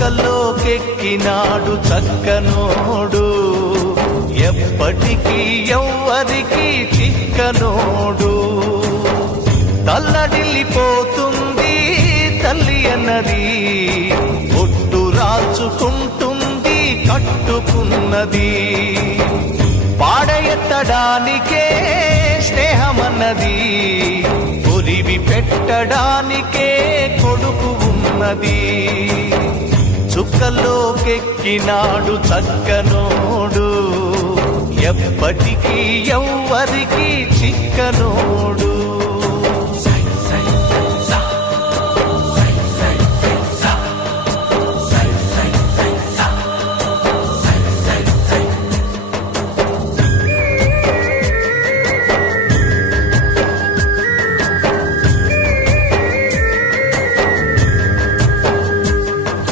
చుక్కల్లోకెక్కినాడు చక్కనోడు, ఎప్పటికీ ఎవ్వరికి చిక్కనోడు. తల్లడిల్లిపోతుంది తల్లి అన్నది, ఒట్టు రాచుకుంటుంది కట్టుకున్నది. పాడెత్తడానికే స్నేహమన్నది, కొరివి పెట్టడానికే కొడుకు ఉన్నది. చుక్కల్లోకెక్కినాడు చక్కనోడు, ఎప్పటికీ ఎవ్వరికి చిక్కనోడు.